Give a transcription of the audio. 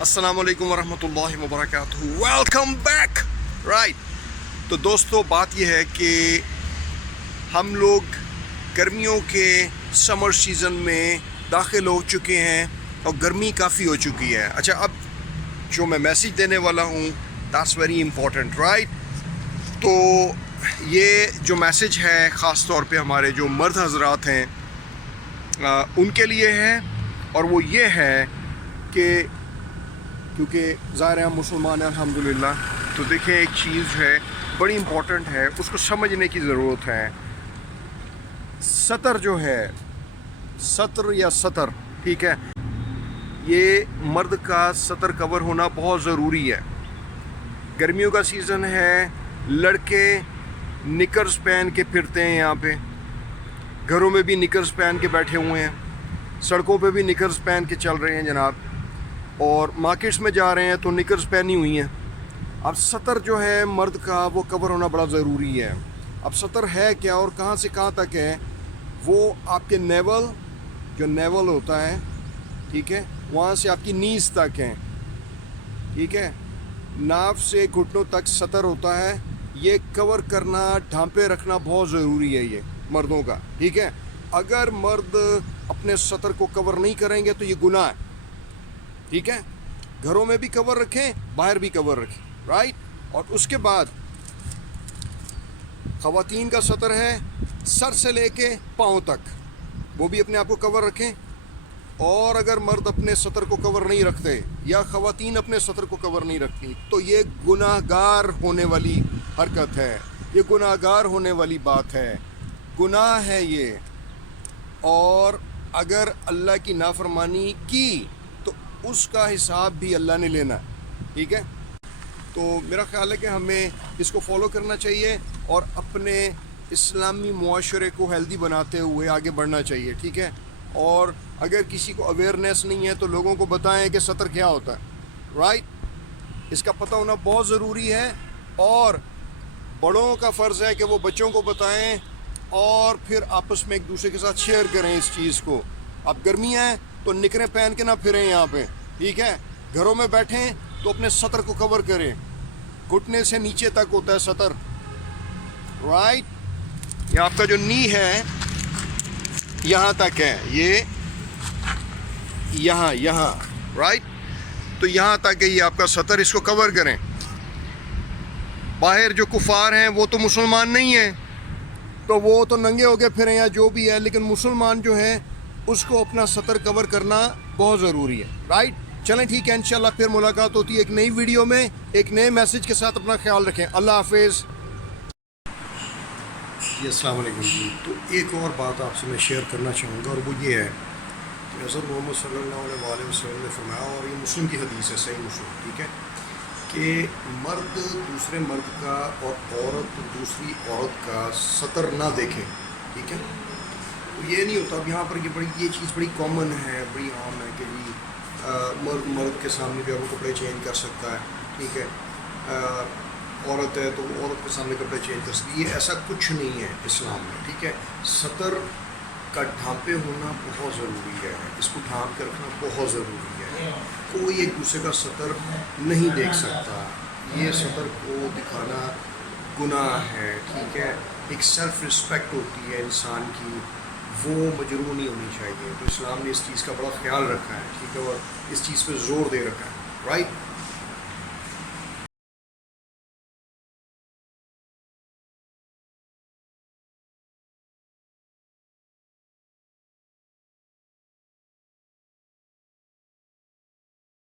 अस्सलामुअलैकुम वरहमतुल्लाहि वबरकातुहू। Welcome back. Right, तो दोस्तों बात यह है कि हम लोग गर्मियों के समर सीज़न में दाखिल हो चुके हैं और गर्मी काफ़ी हो चुकी है। अच्छा, अब जो मैं मैसेज देने वाला हूँ दैट्स वेरी इम्पोर्टेंट। राइट, तो ये जो मैसेज है ख़ास तौर पे हमारे जो मर्द हजरात हैं उनके लिए है, और वो ये है कि क्योंकि ज़ाहिर है हम मुसलमान हैं अल्हम्दुलिल्लाह, तो देखें एक चीज़ है बड़ी इम्पोर्टेंट है, उसको समझने की ज़रूरत है। सतर जो है, सतर या सतर, ठीक है, ये मर्द का सतर कवर होना बहुत ज़रूरी है। गर्मियों का सीज़न है, लड़के निकर्स पहन के फिरते हैं, यहाँ पे घरों में भी निकर्स पहन के बैठे हुए हैं, सड़कों पे भी निकर्स पहन के चल रहे हैं जनाब, और मार्केट्स में जा रहे हैं तो निकर्स पहनी हुई हैं। अब सतर जो है मर्द का वो कवर होना बड़ा ज़रूरी है। अब सतर है क्या और कहाँ से कहाँ तक है? वो आपके नेवल, जो नेवल होता है, ठीक है, वहाँ से आपकी नीज़ तक है, ठीक है, नाफ से घुटनों तक सतर होता है। ये कवर करना, ढांपे रखना बहुत ज़रूरी है ये मर्दों का, ठीक है। अगर मर्द अपने सतर को कवर नहीं करेंगे तो ये गुनाह है, ठीक है। घरों में भी कवर रखें, बाहर भी कवर रखें, राइट। और उसके बाद ख़वातीन का सतर है सर से लेके पाँव तक, वो भी अपने आप को कवर रखें। और अगर मर्द अपने सतर को कवर नहीं रखते या ख़वातीन अपने सतर को कवर नहीं रखती तो ये गुनाहगार होने वाली हरकत है, ये गुनाहगार होने वाली बात है, गुनाह है ये। और अगर अल्लाह की नाफरमानी की तो उसका हिसाब भी अल्लाह ने लेना है, ठीक है। तो मेरा ख़्याल है कि हमें इसको फॉलो करना चाहिए और अपने इस्लामी मुआशरे को हेल्दी बनाते हुए आगे बढ़ना चाहिए, ठीक है। और अगर किसी को अवेयरनेस नहीं है तो लोगों को बताएं कि सतर क्या होता है, राइट। इसका पता होना बहुत ज़रूरी है और बड़ों का फ़र्ज़ है कि वो बच्चों को बताएं और फिर आपस में एक दूसरे के साथ शेयर करें इस चीज़ को। अब गर्मी है तो निकरें पहन के ना फिरें यहाँ पे, ठीक है। घरों में बैठें तो अपने सतर को कवर करें, घुटने से नीचे तक होता है सतर, राइट। ये आपका जो नी है यहाँ तक है, ये यहाँ, राइट। तो यहाँ तक है ये आपका सतर, इसको कवर करें। बाहर जो कुफार हैं वो तो मुसलमान नहीं है, तो वो तो नंगे हो के फिरें या जो भी है, लेकिन मुसलमान जो है उसको अपना सतर कवर करना बहुत ज़रूरी है, राइट। चलें ठीक है, इंशाल्लाह फिर मुलाकात होती है एक नई वीडियो में एक नए मैसेज के साथ। अपना ख्याल रखें, अल्लाह हाफिज़ जी। अस्सलाम वालेकुम जी। तो एक और बात आपसे मैं शेयर करना चाहूँगा, और वो ये है कि हज़रत मोहम्मद सल्लल्लाहु अलैहि वसल्लम ने फरमाया, और ये मुस्लिम की हदीस है, सही मुस्लिम, ठीक है, कि मर्द दूसरे मर्द का और औरत दूसरी औरत का सतर ना देखें, ठीक है। तो ये नहीं होता। अब यहाँ पर ये चीज़ बड़ी कॉमन है, बड़ी आम है कि जी मर्द मर्द के सामने जो है वो कपड़े चेंज कर सकता है, ठीक है। औरत है तो वो औरत के सामने कपड़े चेंज कर सकती है। ये ऐसा कुछ नहीं है इस्लाम में, ठीक है। सतर का ढांपे होना बहुत ज़रूरी है, इसको ढांप के रखना बहुत ज़रूरी है। कोई एक दूसरे का सतर नहीं देख सकता, ये सतर को दिखाना गुनाह है, ठीक है। एक सेल्फ़ रिस्पेक्ट होती है इंसान की, वो मजरूह नहीं होनी चाहिए। तो इस्लाम ने इस चीज़ का बड़ा ख्याल रखा है, ठीक है, और इस चीज़ पे ज़ोर दे रखा है, राइट।